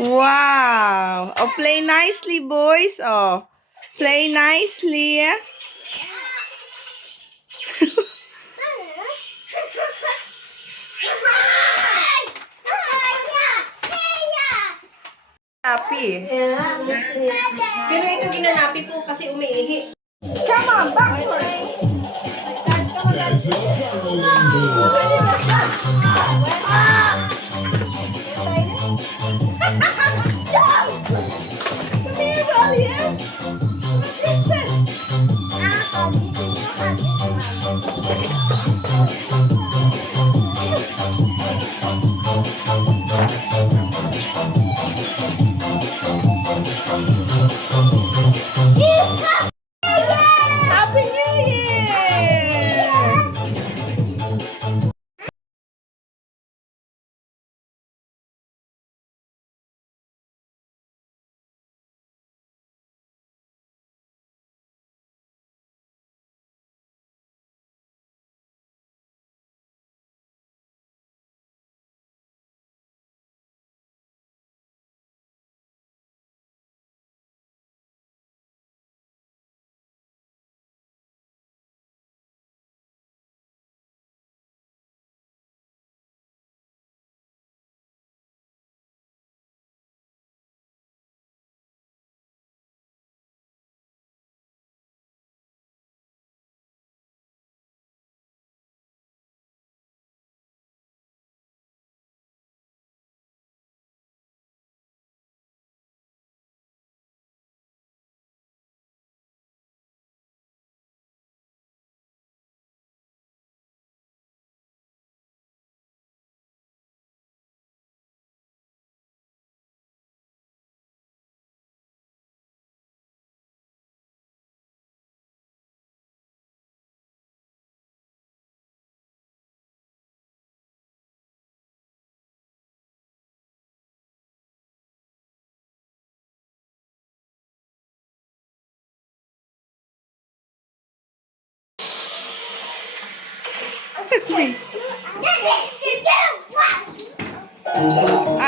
Wow. Oh, play nicely, boys. Oh, play nicely. Happy. Pero ito ginanapi ko kasi umiihi. Come on, back. Happy New Year!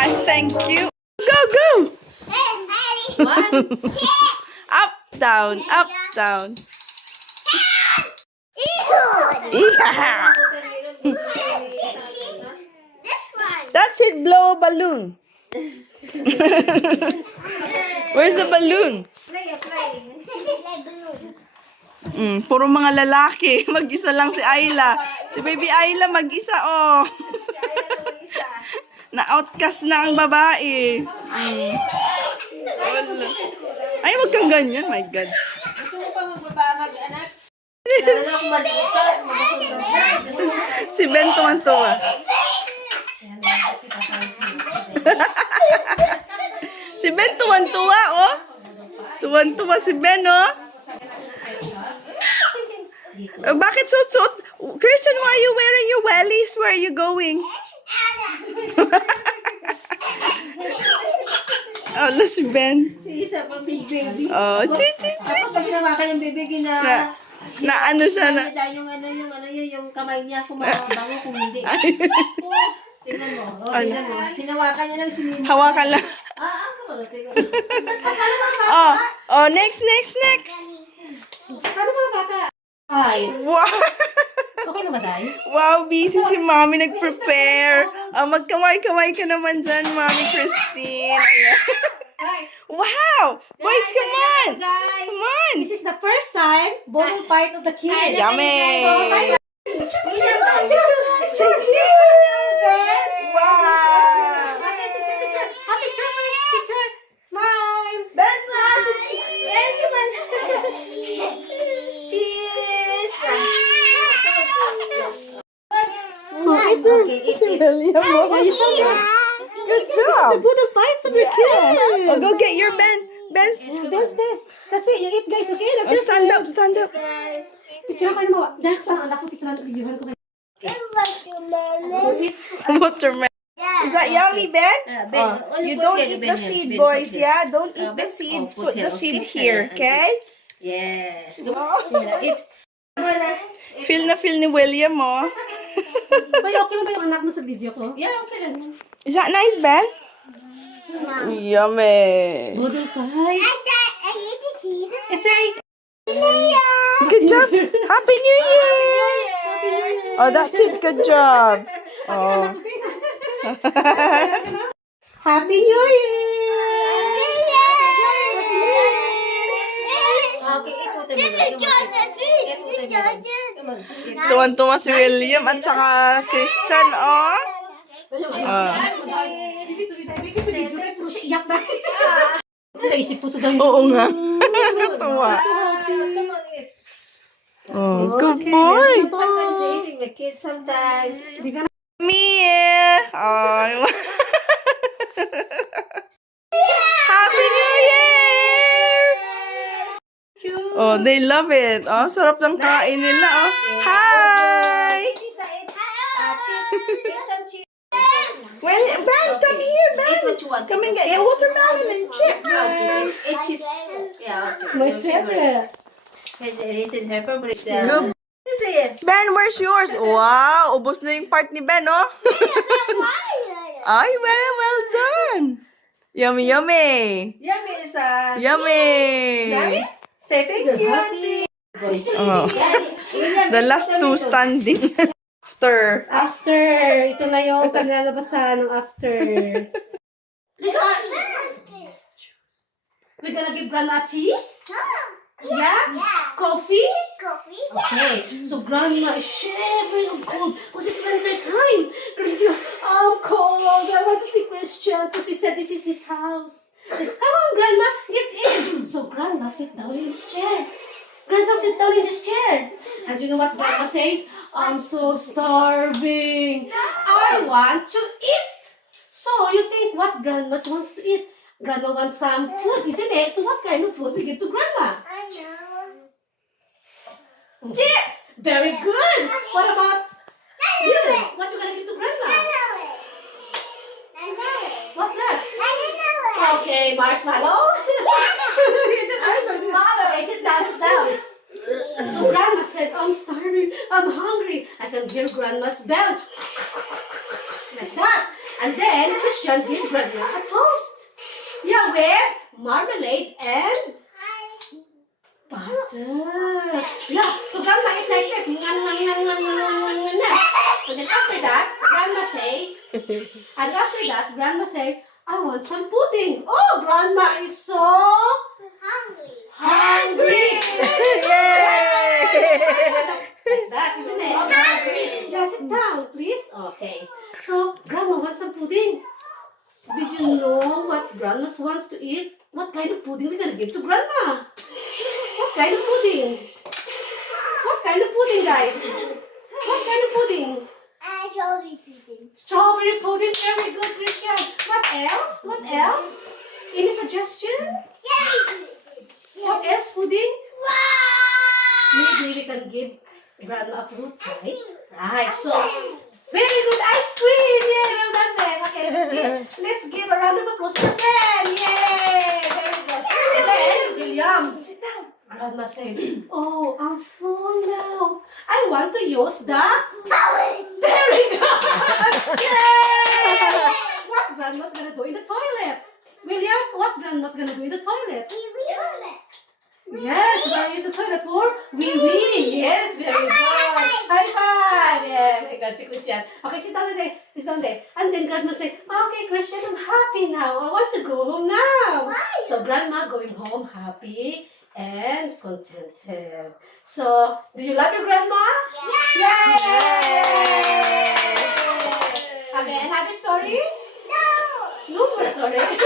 I thank you. Go, go. Up, down, up, down. Yeah. That's it, blow a balloon. Where's the balloon? Puro mga lalaki. Mag-isa lang si Ayla. Si baby Ayla mag-isa, oh. Na-outcast na ang babae. Wala. Ay, wag kang ganyan. My God. Gusto mo pa magbabamag, anak? Lalo na kung maliit ka, magsusunod. Si Ben tuwan-tuwa. Si Ben tuwan-tuwa, oh. Tuwan-tuwa si Ben, oh. Bakit suit? Christian, why are you wearing your wellies? Where are you going? Oh, no, si Ben. Si isa pa, big baby. Oh, Tapos pag hinawakan yung baby, na ano siya na. Yung kamay niya, kung mabango, kung hindi. Tingnan mo. Tingnan mo. Hinawakan niya ng simin. Hawakan lang. Tingnan mo. Oh, next. Kano ba bata? Ay. Wow. Okay na ba tayo? Wow, busy si Mommy nag-prepare. Magkamay-kamay ka naman dyan, Mommy Christine. Ayan. Wow! Boys, come on! Guys, Come on! this is the first time bottle fight of the kids. Yummy! Chichi! Wow! Happy picture! Smile! Ben, smile sa Cheers! Si William mo. Good job! The bottle fights of your kids. Oh, go get your Ben. Ben's. That's it. That's it. You eat, guys. Okay? That's Oh, stand up. Picture ko mo. Dahil sa anak ko, picture videohan ko. Watermelon. Is that yummy, Ben? You don't eat the seed, boys, yeah? Don't eat the seed. Put the seed here, okay? Yes. Feel na feel ni William, oh. Bay, okay na ba yung anak mo sa video ko? Yeah, okay lang. Is that nice, Ben? Yummy. Model vibes. It's a Good job. Happy New Year. Oh, that's it. Good job. Oh. Happy New Year! Okay, ikutin mo na. Tuwan-tuwa si William at saka Christian, oh. Puro siya iyak na. Naisip po ito daw Oo nga. Nakatuwa. Oh, good boy. Sometimes dating the kids sometimes. Mia. Oh. Happy New Year. Oh, they love it. Oh, sarap ng kain nila, oh. Hi. Well, Ben, come here, Ben. Come and get your watermelon and chips. Eat chips. Yeah, okay. My favorite. This is her favorite. Good. Ben, where's yours? Wow, ubos na yung part ni Ben, oh. Ay, very well done. Yummy, yummy. Yummy is Yummy. Say thank you, Auntie. Oh. The last two standing. After. After. Ito na yung kanalabasan ng after. We're gonna give Grandma tea? Yeah? Coffee? Okay. So Grandma is shivering of cold because it's winter time. Grandma's like, I'm cold. I want to see Christian because he said this is his house. Come on, Grandma, get in. So Grandma sit down in this chair. Grandma sit down in this chair. And you know what Grandma says? I'm so starving. I want to eat. So you think what Grandma wants to eat? Grandma wants some food, isn't it? So what kind of food we give to Grandma? Chips! Very good! What about you? What you gonna give to Grandma? What's that? Okay, marshmallow? Marshmallow! Okay, sit down, sit down. So Grandma said, I'm starving, I'm hungry. I can hear Grandma's bell. Like that. And then Christian gave Grandma a toast. Yeah, with marmalade and butter. Yeah, so Grandma eat like this. Nom, nom, nom, nom, nom, nom, nom, nom. And then after that, Grandma say, I want some pudding. Oh, Grandma is so hungry. Like that, isn't it? Hungry. Yeah, sit down, please. Okay. So, Grandma wants some pudding. Did you know what Grandma wants to eat? What kind of pudding we're gonna give to Grandma? What kind of pudding? What kind of pudding, guys? What kind of pudding? Strawberry pudding. Very good, Christian. What else? What else? Any suggestion? What else pudding? Maybe we can give Grandma fruits, right? Right. So, very good ice cream. Yay, well done, Ben. Okay, let's give a round of applause for Ben. Yay, very good. And then, William, sit down. Grandma said, oh, I'm full now. I want to use the very good. Yay! What Grandma's gonna do in the toilet? William, what Grandma's gonna do in the toilet? Yes, we're gonna use the toilet for wee-wee. Yes, very good. High five. Yeah, my God, si Christian. Okay, sit down there. Sit down there. And then Grandma said, okay, Christian, I'm happy now. I want to go home now. Why? So Grandma going home happy and contented. So, do you love your Grandma? Yeah. Yay! Okay, another story? No more story. Okay.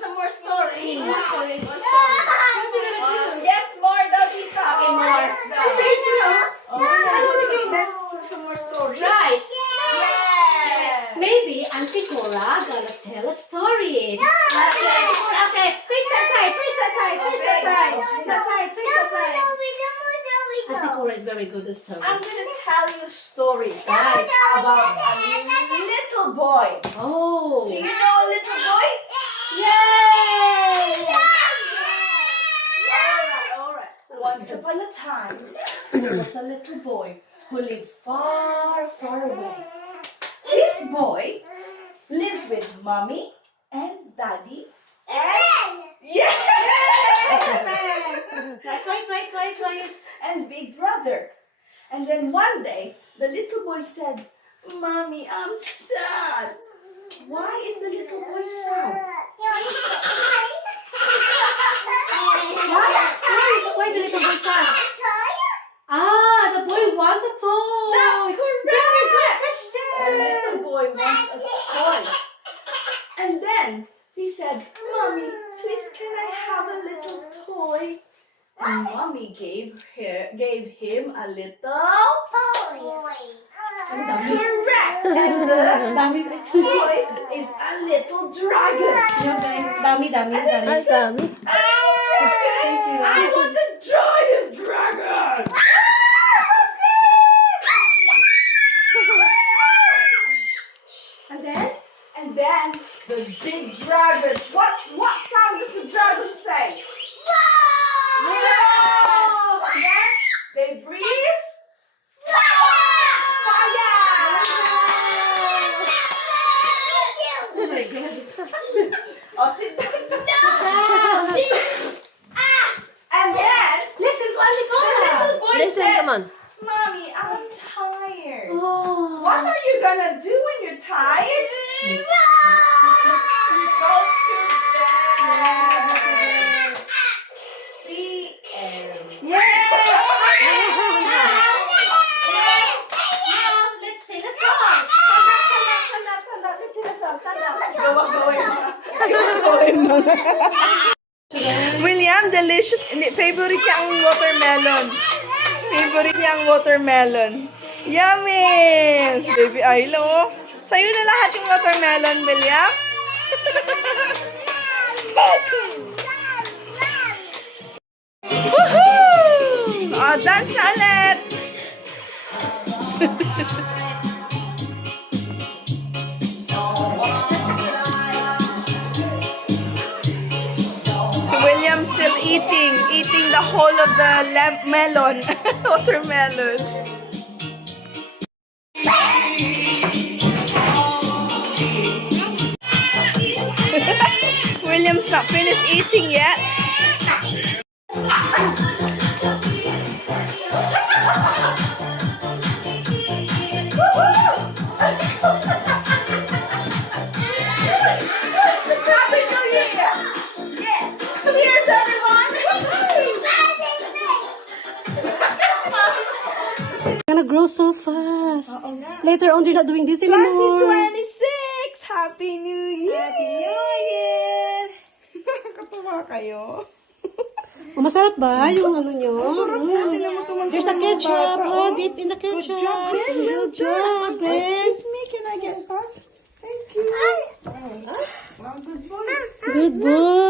Some more story. More story. What are you gonna do? Yes, more daw dito. Okay, more. Some more story. Right. Yeah. Maybe Auntie Cora gonna tell a story. Okay. Face that side. Auntie Cora is very good at story. I'm gonna tell you a story, guys, about a little boy. Oh. Do you know a little boy? Yay! Alright. Once upon a time, there was a little boy who lived far, far away. boy lives with mommy and daddy and yeah, Quiet. and big brother. And then one day, the little boy said, "Mommy, I'm sad." Why is the little boy sad? Why the little boy sad? Ah, the boy wants a toy. That's correct. Very good question. The little boy wants a toy. And then he said, "Mommy, please can I have a little toy?" And mommy gave him a little correct. And the toy is a little dragon. Dami. Dami. Thank you. I want a giant dragon. And then the big dragon. What sound does the dragon say? Wow! And then they breathe. Fire! Oh my God. Oh, sit down. And then Listen to Ate the little boy Listen, said, come on. "Mommy, I'm tired." Oh. What are you gonna do when you're tired? Sleep. Go to bed. The end. Let's sing a song. Stand up. Let's sing a song. Stand up. Gawin mo. William, delicious. Favorite niya ang watermelon. Favorite niya ang watermelon. Yummy! Baby Arlo. Sa'yo na lahat yung watermelon, William. Woohoo! Oh, dance na ulit! So William's still eating the whole of the melon, watermelon. William's not finished eating yet. Happy New Year! Yes! Cheers, everyone! Gonna grow so fast. Later on, you're not doing this anymore. 2026! Happy New Year! Happy New Year! Katuwa kayo. Oh, masarap ba yung ano nyo? Sarap natin naman tumangkong There's a ketchup. bata, Oh, dip in the ketchup. Good job, Ben. Well Good job, done. Ben. Excuse me, can I get past? Thank you. Well, good boy. Good boy.